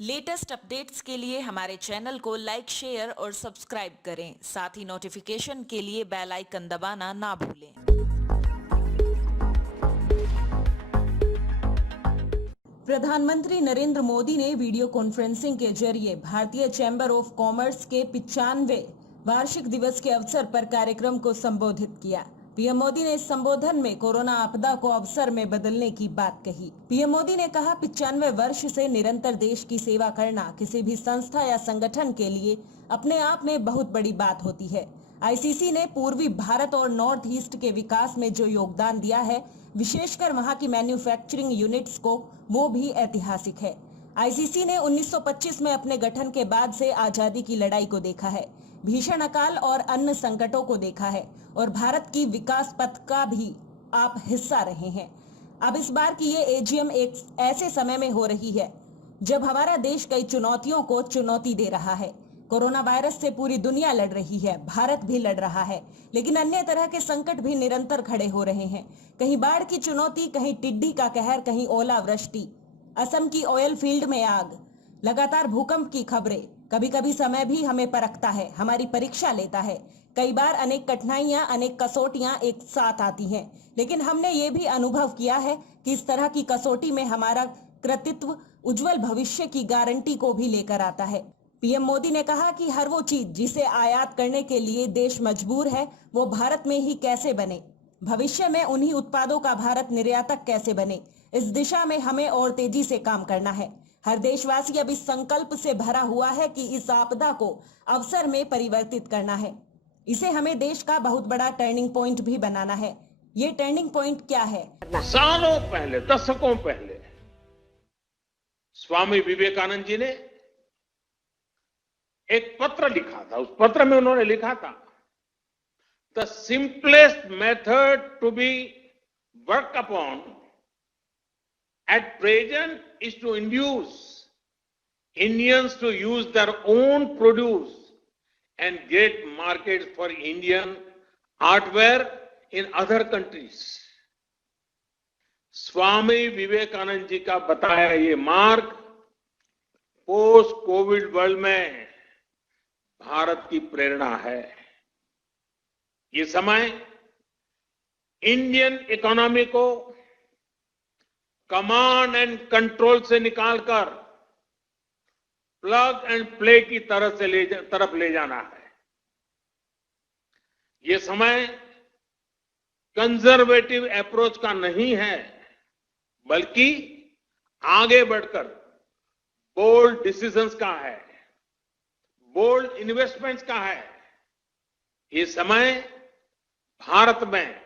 Latest updates के लिए हमारे चैनल को लाइक, शेयर और सब्सक्राइब करें। साथ ही नोटिफिकेशन के लिए बेल आइकन दबाना ना भूलें। प्रधानमंत्री नरेंद्र मोदी ने वीडियो कॉन्फ्रेंसिंग के जरिए भारतीय चैंबर ऑफ कॉमर्स के 95वें वार्षिक दिवस के अवसर पर कार्यक्रम को संबोधित किया। पीएम मोदी ने इस संबोधन में कोरोना आपदा को अवसर में बदलने की बात कही। पीएम मोदी ने कहा, 95 वर्ष से निरंतर देश की सेवा करना किसी भी संस्था या संगठन के लिए अपने आप में बहुत बड़ी बात होती है। आईसीसी ने पूर्वी भारत और नॉर्थ ईस्ट के विकास में जो योगदान दिया है, विशेषकर वहां की मैन्युफैक्चरिंग यूनिट्स को, वो भी ऐतिहासिक है। आईसीसी ने 1925 में अपने गठन के बाद से आजादी की लड़ाई को देखा है, भीषण अकाल और अन्य संकटों को देखा है और भारत की विकास पथ का भी आप हिस्सा रहे हैं। अब इस बार की ये एजीएम एक ऐसे समय में हो रही है जब हमारा देश कई चुनौतियों को चुनौती दे रहा है। कोरोना वायरस से पूरी दुनिया लड़ रही है, भारत भी लड़ रहा है, लेकिन अन्य तरह के संकट भी निरंतर खड़े हो रहे हैं। कहीं बाढ़ की चुनौती, कहीं टिड्डी का कहर, कहीं ओलावृष्टि, असम की ऑयल फील्ड में आग, लगातार भूकंप की खबरें। कभी कभी समय भी हमें परखता है, हमारी परीक्षा लेता है। कई बार अनेक कठिनाइयां, अनेक कसौटियां एक साथ आती हैं, लेकिन हमने ये भी अनुभव किया है कि इस तरह की कसौटी में हमारा कृतित्व उज्जवल भविष्य की गारंटी को भी लेकर आता है। पीएम मोदी ने कहा कि हर वो चीज जिसे आयात करने के लिए देश मजबूर है, वो भारत में ही कैसे बने। भविष्य में उन्हीं उत्पादों का भारत निर्यातक कैसे बने, इस दिशा में हमें और तेजी से काम करना है। हर देशवासी अब इस संकल्प से भरा हुआ है कि इस आपदा को अवसर में परिवर्तित करना है। इसे हमें देश का बहुत बड़ा टर्निंग पॉइंट भी बनाना है। ये टर्निंग पॉइंट क्या है? सालों पहले, दशकों पहले स्वामी विवेकानंद जी ने एक पत्र लिखा था। उस पत्र में उन्होंने लिखा था, the simplest method to be work upon at present is to induce Indians to use their own produce and get markets for Indian artware in other countries. Swami Vivekananda ji का बताया ये मार्ग पोस्ट कोविड वर्ल्ड में भारत की प्रेरणा है। ये समय इंडियन इकोनॉमी को कमांड एंड कंट्रोल से निकालकर प्लग एंड प्ले की तरफ ले जाना है। ये समय कंजर्वेटिव अप्रोच का नहीं है, बल्कि आगे बढ़कर बोल्ड डिसीजंस का है, बोल्ड इन्वेस्टमेंट्स का है। ये समय भारत में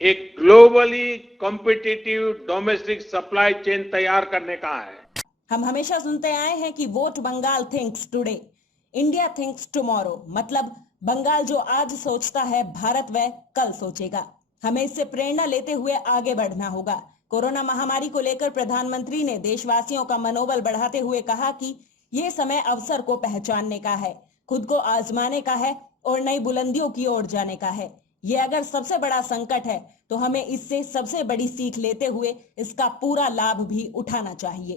एक globally competitive domestic supply chain तैयार करने का है। हम हमेशा सुनते आए हैं कि what Bengal thinks today, India thinks tomorrow. मतलब बंगाल जो आज सोचता है, भारत वह कल सोचेगा। हमें इससे प्रेरणा लेते हुए आगे बढ़ना होगा। कोरोना महामारी को लेकर प्रधानमंत्री ने देशवासियों का मनोबल बढ़ाते हुए कहा कि ये समय अवसर को पहचानने का है, खुद को आजमाने का है और नई बुलंदियों की ओर जाने का है। ये अगर सबसे बड़ा संकट है तो हमें इससे सबसे बड़ी सीख लेते हुए इसका पूरा लाभ भी उठाना चाहिए।